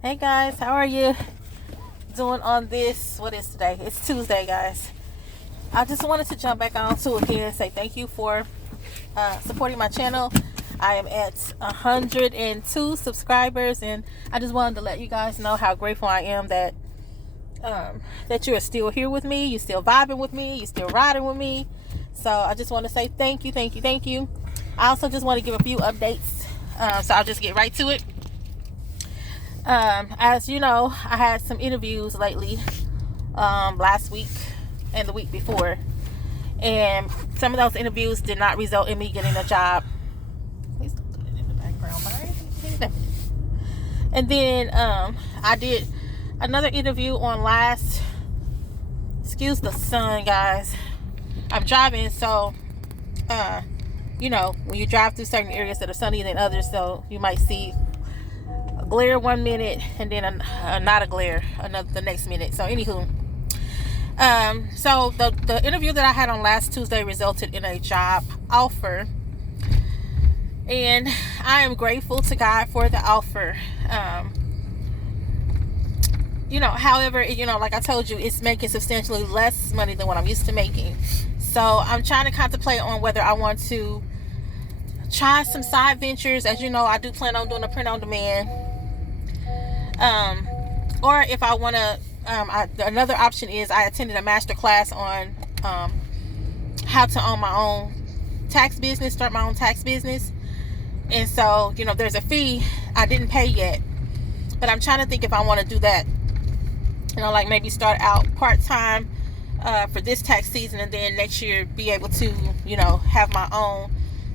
Hey guys, how are you doing on this? What is today? It's Tuesday, guys. I just wanted to jump back on to again and say thank you for supporting my channel. I am at 102 subscribers, and I just wanted to let you guys know how grateful I am that you are still here with me. You're still vibing with me. You're still riding with me. So I just want to say thank you, thank you, thank you. I also just want to give a few updates. So I'll just get right to it. As you know, I had some interviews lately, last week and the week before, and some of those interviews did not result in me getting a job. Please don't put it in the background, but I didn't. And then I did another interview on last. Excuse the sun, guys. I'm driving, so when you drive through certain areas that are sunnier than others, so you might see glare 1 minute and then not a glare the next minute. So anywho, so the interview that I had on last Tuesday resulted in a job offer, and I am grateful to God for the offer. However, like I told you, it's making substantially less money than what I'm used to making. So I'm trying to contemplate on whether I want to try some side ventures. As you know, I do plan on doing a print on demand. Or if I want to, another option is I attended a master class on how to own my own tax business, start my own tax business. And so, there's a fee I didn't pay yet, but I'm trying to think if I want to do that. Like maybe start out part-time for this tax season, and then next year be able to, have my own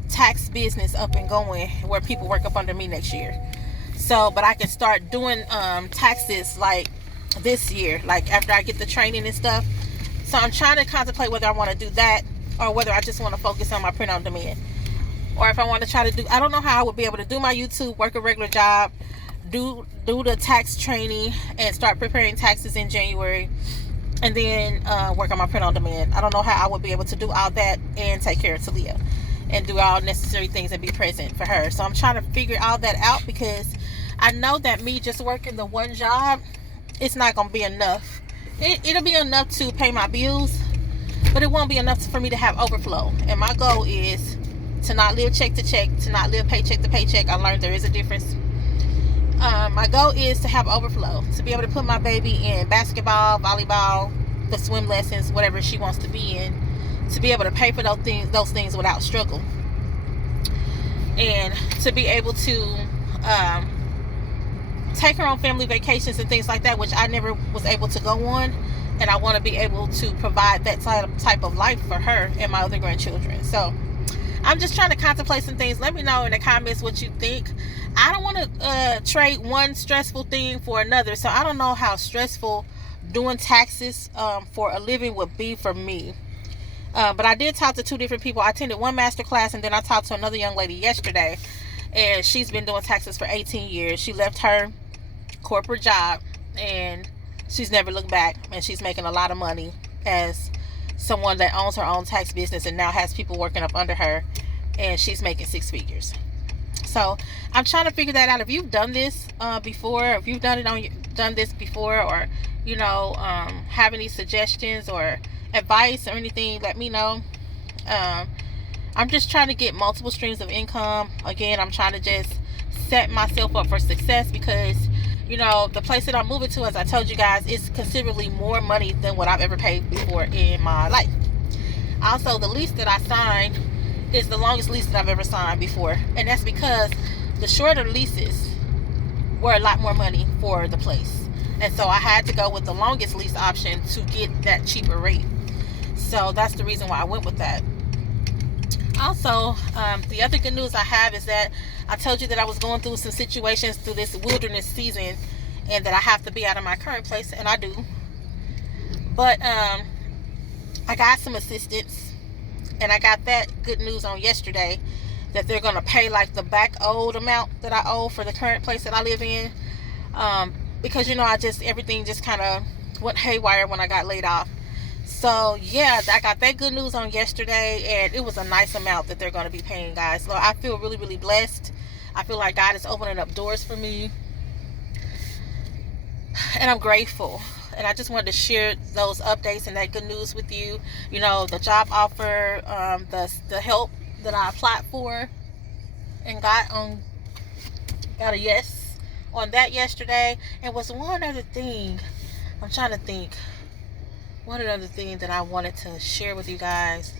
tax business up and going where people work up under me next year. So, but I can start doing taxes like this year, like after I get the training and stuff. So I'm trying to contemplate whether I want to do that or whether I just want to focus on my print on demand. Or if I want to try to do, I don't know how I would be able to do my YouTube, work a regular job, do the tax training, and start preparing taxes in January, and then work on my print on demand. I don't know how I would be able to do all that and take care of Talia and do all necessary things and be present for her. So I'm trying to figure all that out, because I know that me just working the one job, it's not going to be enough. It'll be enough to pay my bills, but it won't be enough for me to have overflow. And my goal is to not live check to check, to not live paycheck to paycheck. I learned there is a difference. My goal is to have overflow, to be able to put my baby in basketball, volleyball, the swim lessons, whatever she wants to be in, to be able to pay for those things without struggle, and to be able to take her on family vacations and things like that, which I never was able to go on, and I want to be able to provide that type of life for her and my other grandchildren. So I'm just trying to contemplate some things. Let me know in the comments what you think. I don't want to trade one stressful thing for another. So I don't know how stressful doing taxes for a living would be for me. But I did talk to two different people. I attended one master class, and then I talked to another young lady yesterday, and she's been doing taxes for 18 years. She left her corporate job, and she's never looked back, and she's making a lot of money as someone that owns her own tax business and now has people working up under her, and she's making 6 figures. So I'm trying to figure that out. If you've done this before, if you've done this before, or have any suggestions or advice or anything, let me know. I'm just trying to get multiple streams of income. Again, I'm trying to just set myself up for success, because the place that I'm moving to, as I told you guys, is considerably more money than what I've ever paid before in my life. Also, the lease that I signed is the longest lease that I've ever signed before, and that's because the shorter leases were a lot more money for the place, and so I had to go with the longest lease option to get that cheaper rate. So that's the reason why I went with that. Also, the other good news I have is that I told you that I was going through some situations through this wilderness season, and that I have to be out of my current place, and I do. But I got some assistance, and I got that good news on yesterday, that they're going to pay like the back owed amount that I owe for the current place that I live in. Because everything just kind of went haywire when I got laid off. So yeah, I got that good news on yesterday, and it was a nice amount that they're going to be paying, guys. So I feel really, really blessed. I feel like God is opening up doors for me. and I'm grateful. And I just wanted to share those updates and that good news with you. You know, the job offer, the help that I applied for and got a yes on that yesterday. And was one other thing. I'm trying to think. One other thing that I wanted to share with you guys.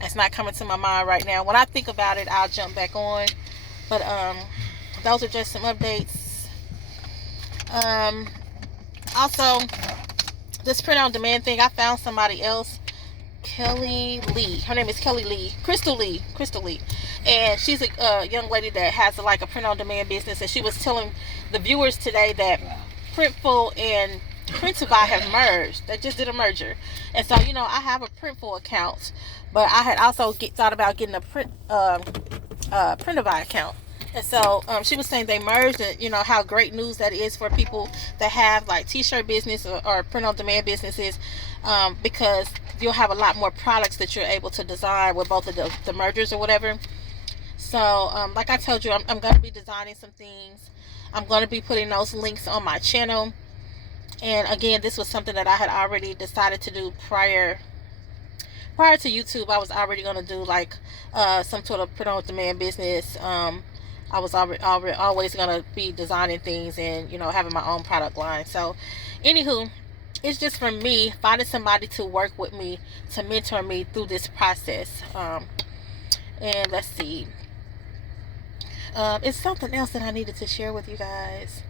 It's not coming to my mind right now. When I think about it, I'll jump back on. But those are just some updates. Also, this print on demand thing, I found somebody else, Kelly Lee. Her name is Kelly Lee, Crystal Lee, and she's a young lady that has like a print on demand business. And she was telling the viewers today that Printful and Printify have merged. They just did a merger, and so you know I have a Printful account, but I had also thought about getting a Printify account. And so she was saying they merged, and you know how great news that is for people that have like t-shirt business or print on demand businesses, because you'll have a lot more products that you're able to design with both of the mergers or whatever. So like I told you, I'm going to be designing some things. I'm going to be putting those links on my channel. And again, this was something that I had already decided to do prior to YouTube. I was already going to do like some sort of print on demand business. I was always going to be designing things and, you know, having my own product line. So, anywho, it's just for me, finding somebody to work with me, to mentor me through this process. And let's see. It's something else that I needed to share with you guys.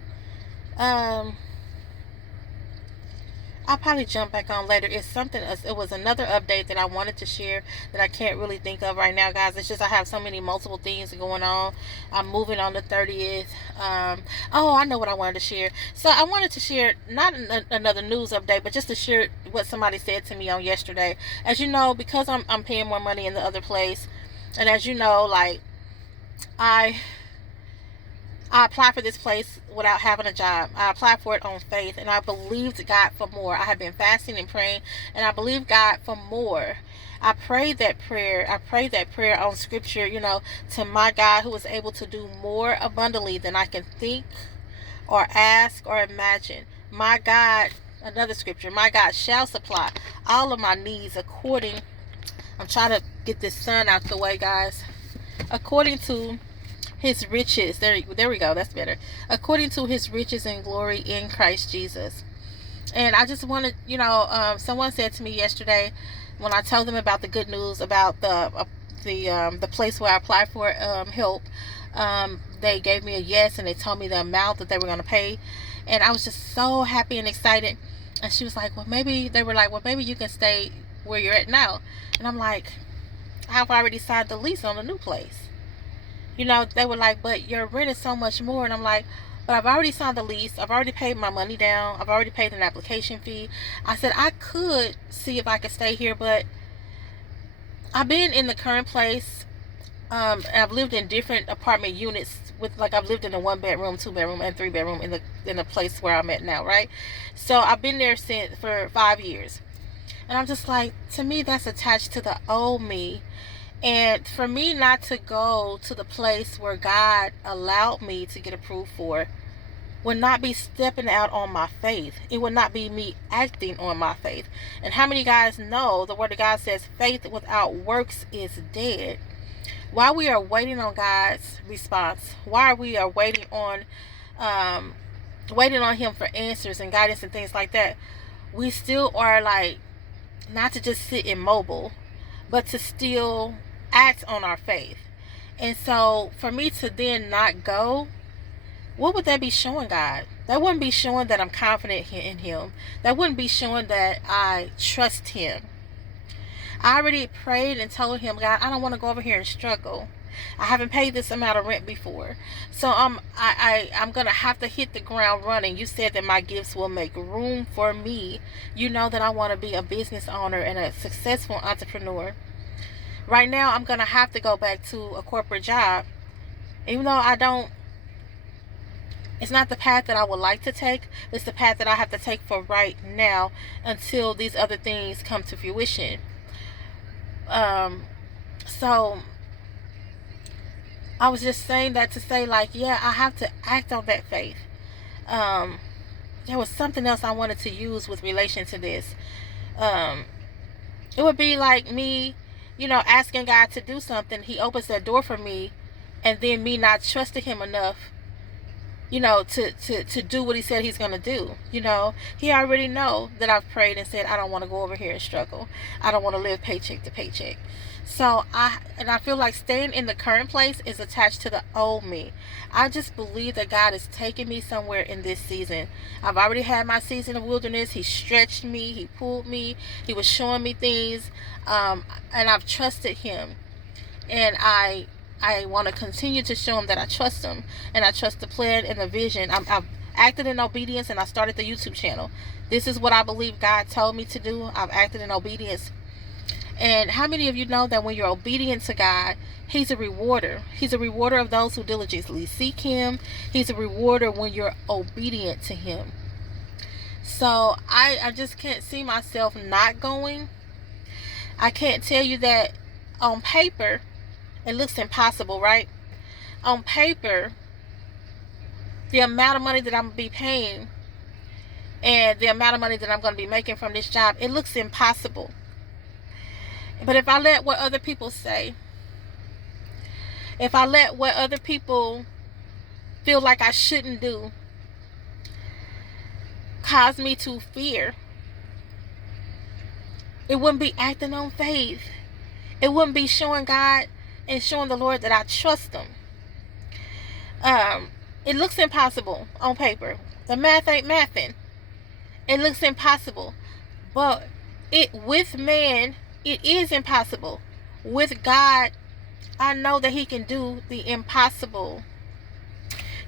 I'll probably jump back on later. It was another update that I wanted to share that I can't really think of right now, guys. It's just I have so many multiple things going on. I'm moving on the 30th. Oh, I know what I wanted to share. So I wanted to share not another news update, but just to share what somebody said to me on yesterday. As you know, because I'm paying more money in the other place, and as you know, like I applied for this place without having a job. I applied for it on faith, and I believed God for more. I have been fasting and praying, and I believe God for more. I prayed that prayer. I prayed that prayer on scripture, you know, to my God who is able to do more abundantly than I can think or ask or imagine. My God, another scripture, my God shall supply all of my needs according, I'm trying to get this sun out the way, guys, according to his riches. There we go. That's better. According to his riches and glory in Christ Jesus. And I just wanted, you know, someone said to me yesterday when I told them about the good news about the place where I applied for help. They gave me a yes, and they told me the amount that they were going to pay, and I was just so happy and excited. And she was like, well, maybe you can stay where you're at now. And I'm like, I've already signed the lease on a new place. You know, they were like, but your rent is so much more. And I'm like, but I've already signed the lease. I've already paid my money down. I've already paid an application fee. I said, I could see if I could stay here, but I've been in the current place. And I've lived in different apartment units I've lived in a 1-bedroom, 2-bedroom, and 3-bedroom in the place where I'm at now, right? So I've been there for 5 years. And I'm just like, to me, that's attached to the old me. And for me not to go to the place where God allowed me to get approved for would not be stepping out on my faith. It would not be me acting on my faith. And how many guys know the word of God says faith without works is dead? While we are waiting on God's response, while we are waiting on him for answers and guidance and things like that, we still are like, not to just sit immobile, but to still act on our faith. And so for me to then not go, what would that be showing God? That wouldn't be showing that I'm confident in him. That wouldn't be showing that I trust him. I already prayed and told him, God, I don't want to go over here and struggle. I haven't paid this amount of rent before. So I'm going to have to hit the ground running. You said that my gifts will make room for me. You know that I want to be a business owner and a successful entrepreneur. Right now, I'm going to have to go back to a corporate job. Even though it's not the path that I would like to take. It's the path that I have to take for right now until these other things come to fruition. So I was just saying that to say, like, yeah, I have to act on that faith. there was something else I wanted to use with relation to this. Um, it would be like me, asking God to do something. He opens that door for me, and then me not trusting him enough, to do what he said he's going to do. He already know that I've prayed and said, I don't want to go over here and struggle. I don't want to live paycheck to paycheck. So I feel like staying in the current place is attached to the old me. I just believe that God is taking me somewhere in this season. I've already had my season of wilderness. He stretched me. He pulled me. He was showing me things. And I've trusted him. And I want to continue to show him that I trust him. And I trust the plan and the vision. I've acted in obedience, and I started the YouTube channel. This is what I believe God told me to do. I've acted in obedience. And how many of you know that when you're obedient to God, he's a rewarder. He's a rewarder of those who diligently seek him. He's a rewarder when you're obedient to him. So I just can't see myself not going. I can't tell you that on paper it looks impossible, right? On paper, the amount of money that I'm going to be paying and the amount of money that I'm going to be making from this job, it looks impossible. But if I let what other people say, if I let what other people feel like I shouldn't do cause me to fear, it wouldn't be acting on faith. It wouldn't be showing God and showing the Lord that I trust him. It looks impossible on paper. The math ain't mathing. It looks impossible. But with man, it is impossible. With God, I know that he can do the impossible.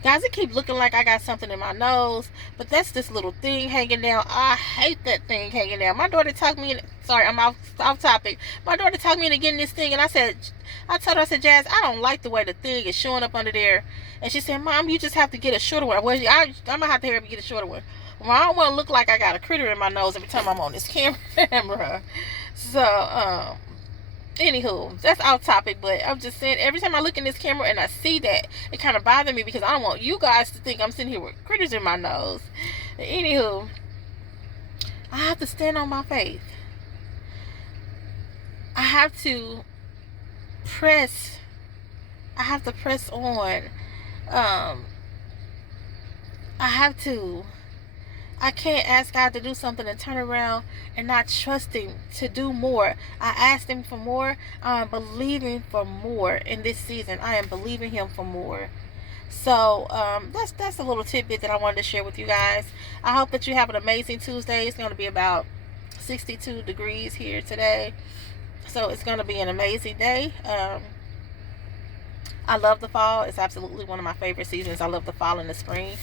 Guys, it keep looking like I got something in my nose, but that's this little thing hanging down. I hate that thing hanging down. My daughter talked me in, sorry, I'm off topic. My daughter talked me into getting this thing, and I told her, I said, Jazz, I don't like the way the thing is showing up under there. And she said, Mom, you just have to get a shorter one. Well, I'm going to have to help you get a shorter one. Well, I don't want to look like I got a critter in my nose every time I'm on this camera. So, anywho, that's off topic, but I'm just saying, every time I look in this camera and I see that, it kind of bothers me because I don't want you guys to think I'm sitting here with critters in my nose. Anywho, I have to stand on my faith. I have to press on. I can't ask God to do something and turn around and not trust him to do more. I asked him for more. I'm believing for more in this season. I am believing him for more. So that's a little tidbit that I wanted to share with you guys. I hope that you have an amazing Tuesday. It's going to be about 62 degrees here today. So it's going to be an amazing day. I love the fall. It's absolutely one of my favorite seasons. I love the fall and the spring.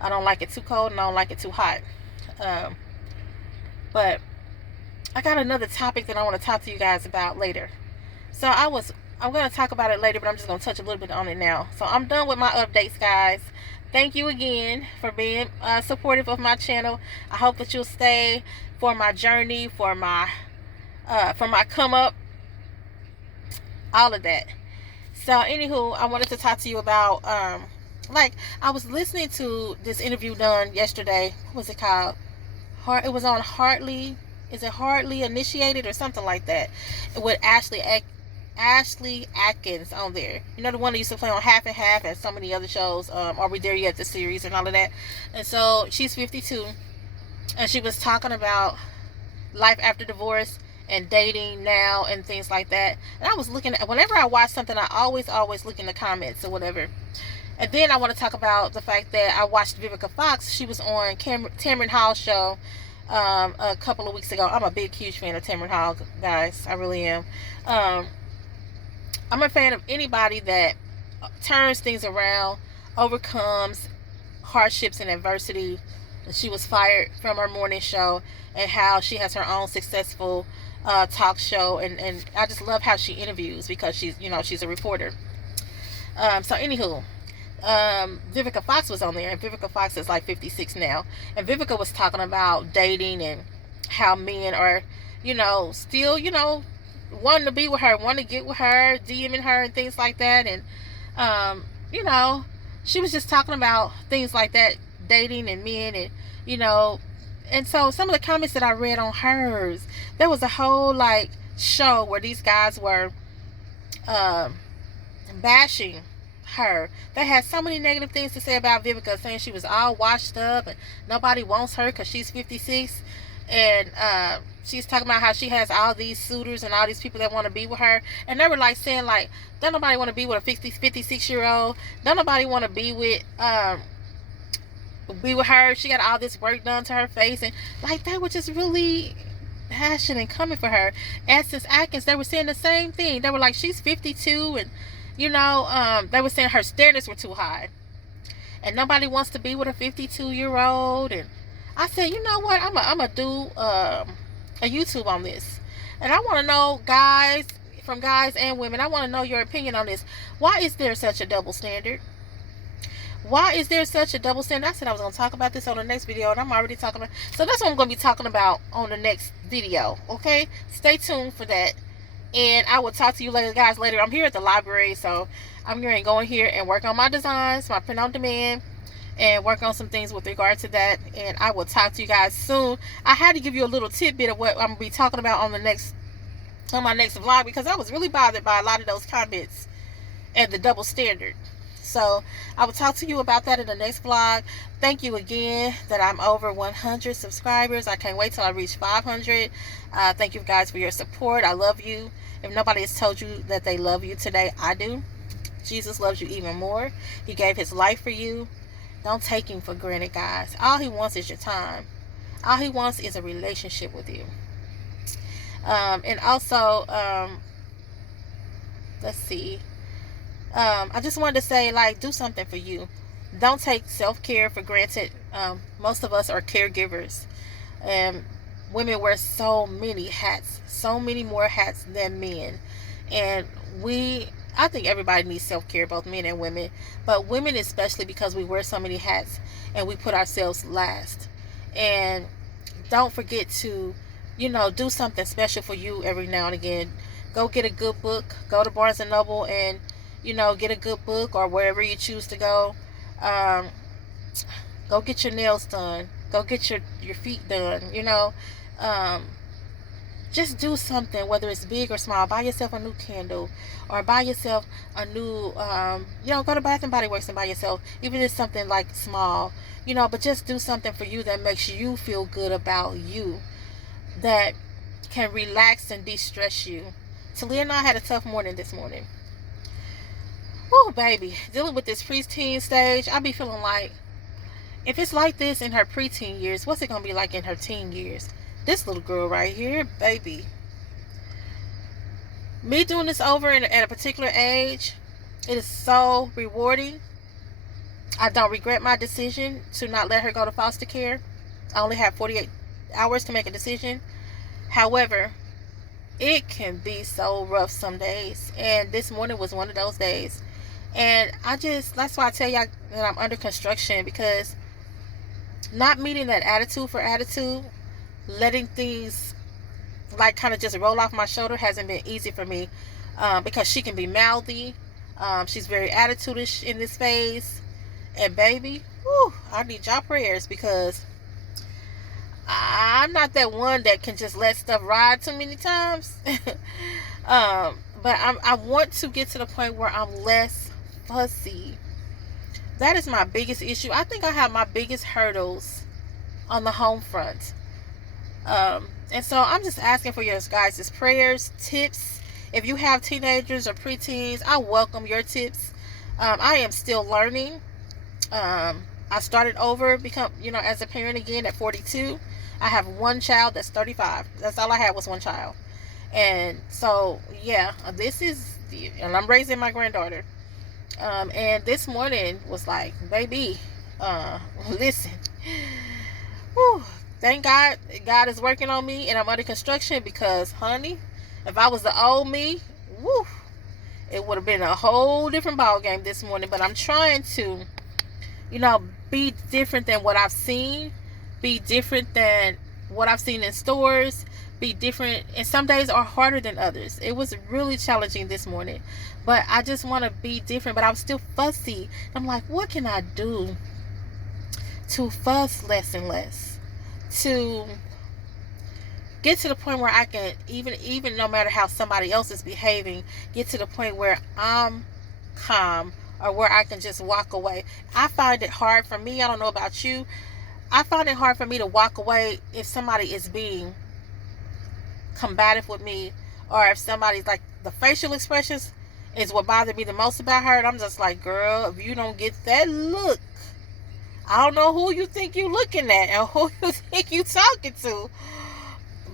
I don't like it too cold and I don't like it too hot. But I got another topic that I want to talk to you guys about later. So I'm going to talk about it later, but I'm just going to touch a little bit on it now. So I'm done with my updates, guys. Thank you again for being supportive of my channel. I hope that you'll stay for my journey, for my come up, all of that. So anywho, I wanted to talk to you about I was listening to this interview done yesterday. What was it called? It was on Hardly. Is it Hardly Initiated or something like that? With Ashley Atkins on there. You know, the one that used to play on Half and Half and so many other shows. Are We There Yet? The series and all of that. And so she's 52, and she was talking about life after divorce and dating now and things like that. And I was looking at, whenever I watch something, I always look in the comments or whatever. And then I want to talk about the fact that I watched Vivica Fox. She was on Tamron Hall's show a couple of weeks ago. I'm a huge fan of Tamron Hall, guys. I really am. I'm a fan of anybody that turns things around, overcomes hardships and adversity. She was fired from her morning show, and how she has her own successful talk show. And I just love how she interviews because she's a reporter. So anywho, Vivica Fox was on there, and Vivica Fox is like 56 now, and Vivica was talking about dating and how men are, still, wanting to be with her, wanting to get with her, DMing her and things like that. And she was just talking about things like that, dating and men, and you know, and so some of the comments that I read on hers, there was a whole like show where these guys were bashing her. They had so many negative things to say about Vivica, saying she was all washed up and nobody wants her because she's 56, and she's talking about how she has all these suitors and all these people that want to be with her, and they were like saying like, don't nobody want to be with a 56-year-old, don't nobody want to be with her, she got all this work done to her face, and like they were just really passionate and coming for her. Essence Atkins, they were saying the same thing. They were like, she's 52, and you know, they were saying her standards were too high and nobody wants to be with a 52-year-old. And I said, you know what, I'm gonna do a YouTube on this, and I want to know, guys, from guys and women, I want to know your opinion on this. Why is there such a double standard? Why is there such a double standard? I said I was going to talk about this on the next video, and I'm already talking about, so that's what I'm going to be talking about on the next video, okay? Stay tuned for that, and I will talk to you later, guys, later. I'm here at the library, so I'm going to go in here and work on my designs, my print on demand, and work on some things with regard to that, and I will talk to you guys soon. I had to give you a little tidbit of what I'm going to be talking about on my next vlog, because I was really bothered by a lot of those comments and the double standard. So I will talk to you about that in the next vlog. Thank you again that I'm over 100 subscribers. I can't wait till I reach 500. Thank you guys for your support. I love you. If nobody has told you that they love you today, I do. Jesus loves you even more. He gave his life for you. Don't take him for granted, guys. All he wants is your time. All he wants is a relationship with you. And also, let's see. I just wanted to say, like, do something for you. Don't take self-care for granted. Most of us are caregivers, and women wear so many hats, so many more hats than men. And I think everybody needs self-care, both men and women, but women especially, because we wear so many hats and we put ourselves last. And don't forget to, you know, do something special for you every now and again. Go get a good book. Go to Barnes & Noble and, you know, get a good book, or wherever you choose to go. Go get your nails done. Go get your feet done, you know. Just do something, whether it's big or small. Buy yourself a new candle, or buy yourself a new, you know, go to Bath & Body Works and buy yourself, even if it's something like small, you know, but just do something for you that makes you feel good about you, that can relax and de-stress you. Talia and I had a tough morning this morning. Oh, baby, dealing with this preteen stage, I be feeling like, if it's like this in her preteen years, what's it going to be like in her teen years? This little girl right here, baby. Me doing this over at a particular age, it is so rewarding. I don't regret my decision to not let her go to foster care. I only have 48 hours to make a decision. However, it can be so rough some days, and this morning was one of those days. And that's why I tell y'all that I'm under construction, because not meeting that attitude for attitude, letting things like kind of just roll off my shoulder, hasn't been easy for me, because she can be mouthy. She's very attitude-ish in this phase, and baby, whew, I need y'all prayers, because I'm not that one that can just let stuff ride too many times. But I want to get to the point where I'm less fussy. That is my biggest issue. I think I have my biggest hurdles on the home front. And so I'm just asking for your guys' prayers, tips. If you have teenagers or preteens, I welcome your tips. I am still learning. I started over, as a parent again at 42. I have one child that's 35. That's all I had, was one child. And so, yeah, and I'm raising my granddaughter. And this morning was like, baby, listen. Whew, thank God is working on me, and I'm under construction, because, honey, if I was the old me, woo, it would have been a whole different ball game this morning. But I'm trying to, be different than what I've seen, be different than what I've seen in stores, be different, and some days are harder than others. It was really challenging this morning, but I just want to be different. But I'm still fussy. I'm like, what can I do to fuss less and less, to get to the point where I can, even no matter how somebody else is behaving, get to the point where I'm calm, or where I can just walk away. I find it hard for me, I don't know about you, I find it hard for me to walk away if somebody is being combative with me, or if somebody's like, the facial expressions is what bothered me the most about her. And I'm just like, girl, if you don't get that look, I don't know who you think you looking at and who you think you talking to,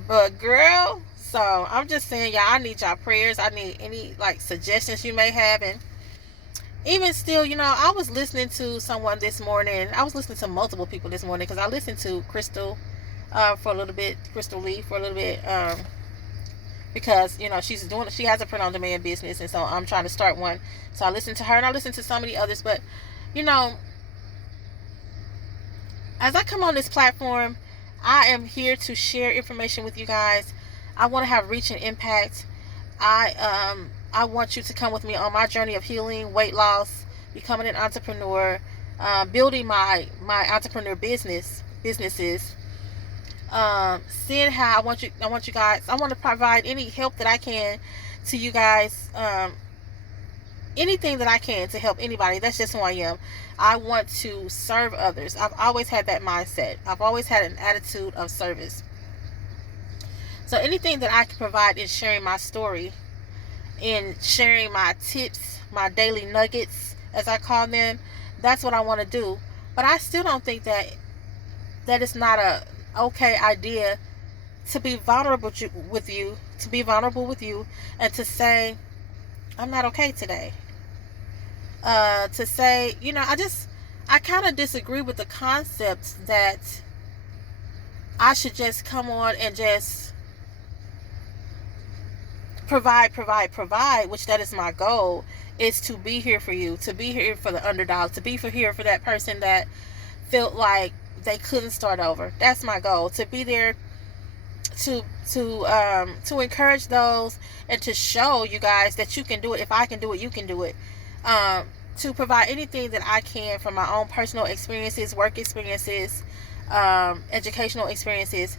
but girl. So I'm just saying, y'all, I need y'all prayers. I need any like suggestions you may have. And even still, I was listening to someone this morning. I was listening to multiple people this morning, because I listened to Crystal for a little bit, Crystal Lee for a little bit, because she has a print on demand business, and so I'm trying to start one. So I listened to her, and I listened to so many others. But as I come on this platform, I am here to share information with you guys. I want to have reach and impact. I want you to come with me on my journey of healing, weight loss, becoming an entrepreneur, building my entrepreneur businesses, seeing how I want you guys. I want to provide any help that I can to you guys, anything that I can to help anybody. That's just who I am. I want to serve others. I've always had that mindset. I've always had an attitude of service. So anything that I can provide in sharing my story, in sharing my tips, my daily nuggets, as I call them, that's what I want to do. But I still don't think that it's not a okay idea to be vulnerable with you, and to say, I'm not okay today. To say, I kind of disagree with the concept that I should just come on and just provide, which that is my goal, is to be here for you, to be here for the underdog, to be here for that person that felt like they couldn't start over. That's my goal, to be there to encourage those, and to show you guys that you can do it. If I can do it, you can do it. To provide anything that I can from my own personal experiences, work experiences, educational experiences,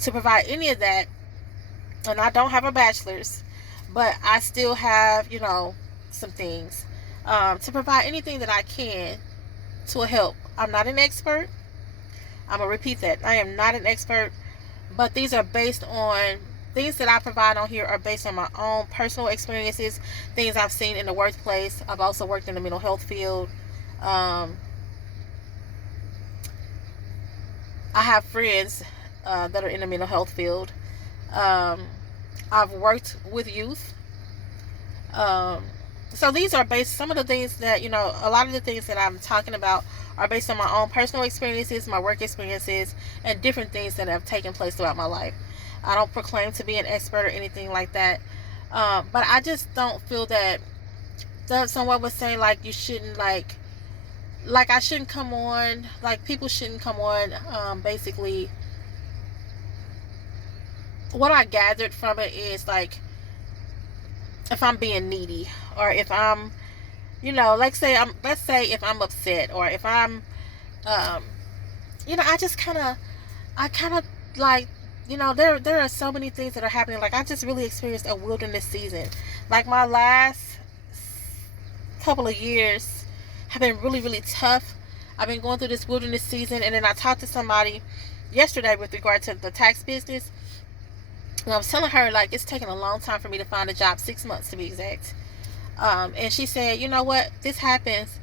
to provide any of that. And I don't have a bachelor's, but I still have, some things, to provide anything that I can to help. I'm not an expert. I'm going to repeat that. I am not an expert, but these are based on things that I provide on here, are based on my own personal experiences, things I've seen in the workplace. I've also worked in the mental health field. I have friends that are in the mental health field. I've worked with youth. So these are based, some of the things that, a lot of the things that I'm talking about are based on my own personal experiences, my work experiences, and different things that have taken place throughout my life. I don't proclaim to be an expert or anything like that. But I just don't feel that someone was saying, like, you shouldn't, like I shouldn't come on, like, people shouldn't come on, basically. What I gathered from it is, like, if I'm being needy, or if I'm, let's say if I'm upset, or if I'm, I kind of like, there are so many things that are happening. Like, I just really experienced a wilderness season. Like, my last couple of years have been really, really tough. I've been going through this wilderness season, and then I talked to somebody yesterday with regard to the tax business. And I was telling her, like, it's taken a long time for me to find a job, 6 months to be exact. And she said, you know what? This happens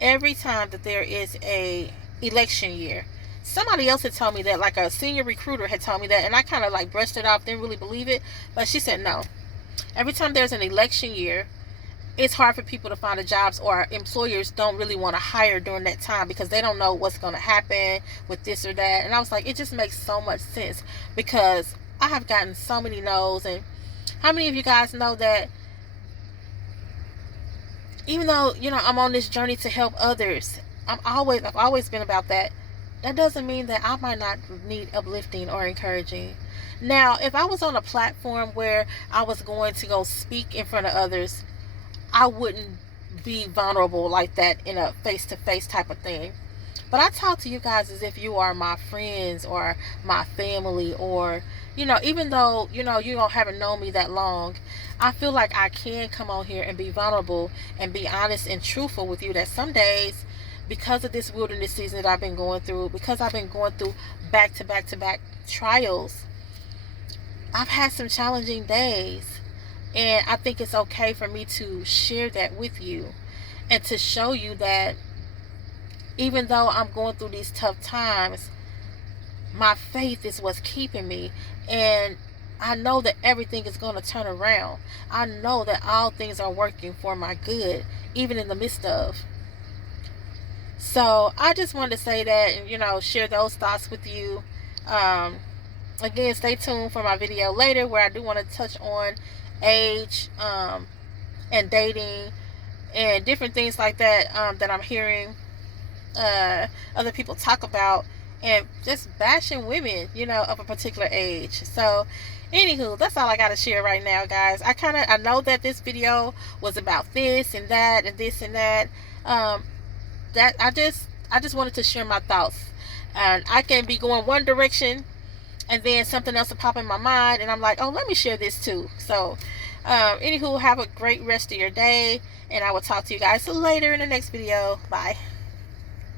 every time that there is a election year. Somebody else had told me that, like a senior recruiter had told me that, and I kind of like brushed it off, didn't really believe it. But she said, no. Every time there's an election year, it's hard for people to find the jobs, or employers don't really want to hire during that time because they don't know what's going to happen with this or that. And I was like, it just makes so much sense, because I have gotten so many no's. And how many of you guys know that even though, I'm on this journey to help others, I've always been about that. That doesn't mean that I might not need uplifting or encouraging. Now, if I was on a platform where I was going to go speak in front of others, I wouldn't be vulnerable like that in a face-to-face type of thing. But I talk to you guys as if you are my friends or my family, or, even though, you haven't known me that long, I feel like I can come on here and be vulnerable and be honest and truthful with you, that some days, because of this wilderness season that I've been going through, because I've been going through back to back to back trials, I've had some challenging days. And I think it's okay for me to share that with you and to show you that even though I'm going through these tough times, my faith is what's keeping me. And I know that everything is going to turn around. I know that all things are working for my good, even in the midst of. So I just wanted to say that and, share those thoughts with you. Again, stay tuned for my video later where I do want to touch on age and dating and different things like that that I'm hearing other people talk about, and just bashing women, of a particular age. So anywho, that's all I got to share right now, guys. I know that this video was about this and that and this and that. That I just wanted to share my thoughts. And I can be going one direction and then something else will pop in my mind and I'm like, oh, let me share this too. So anywho, have a great rest of your day, and I will talk to you guys later in the next video. Bye.